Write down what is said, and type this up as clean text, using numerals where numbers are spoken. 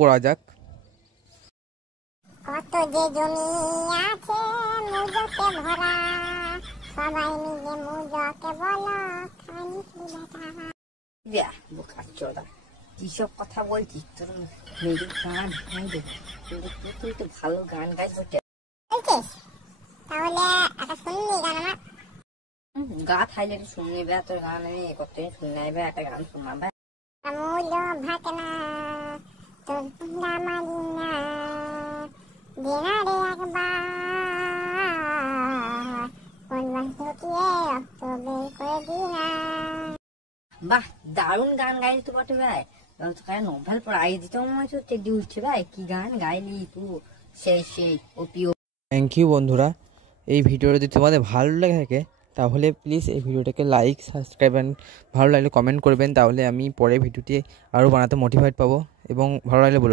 করা যাক। কত যে জমি আছে মুজতে ভরা, সবাই নিজে মুজকে বলো খালি বেটা। বোকা চোদা, কি সব কথা বলছিস? তোর মেয়ের গান ভাঙাই দেবো। তুই তো ভালো গান গাইছ বটে। বলছিস তাহলে একটা শুনবি গান আমার? গা থাইলে শুনবি বে, তোর গান আমি করতে শুনাইবে, একটা গান শোনাবে। মূল্য ভাটনা তোর পুন্ডা মালিনা দিনারে একবার কোন মাস লুকিয়ে রক্ত বের করে দিনা। বাহ, দারুণ গান গাইলি তো বটে ভাই। তোকে নোভেল প্রাইজ দিতে মনে হচ্ছে উঠছে ভাই। কি গান গাইলি তুই, সেই ওপিও। থ্যাংক ইউ বন্ধুরা। এই ভিডিওটা যদি তোমাদের ভালো লেগে থাকে তাহলে প্লিজ এই ভিডিওটাকে লাইক, সাবস্ক্রাইব অ্যান্ড ভালো লাগলে কমেন্ট করবেন। তাহলে আমি পরে ভিডিওটি আরও বানাতে মোটিভেট পাবো, এবং ভালো লাগলে বলুন।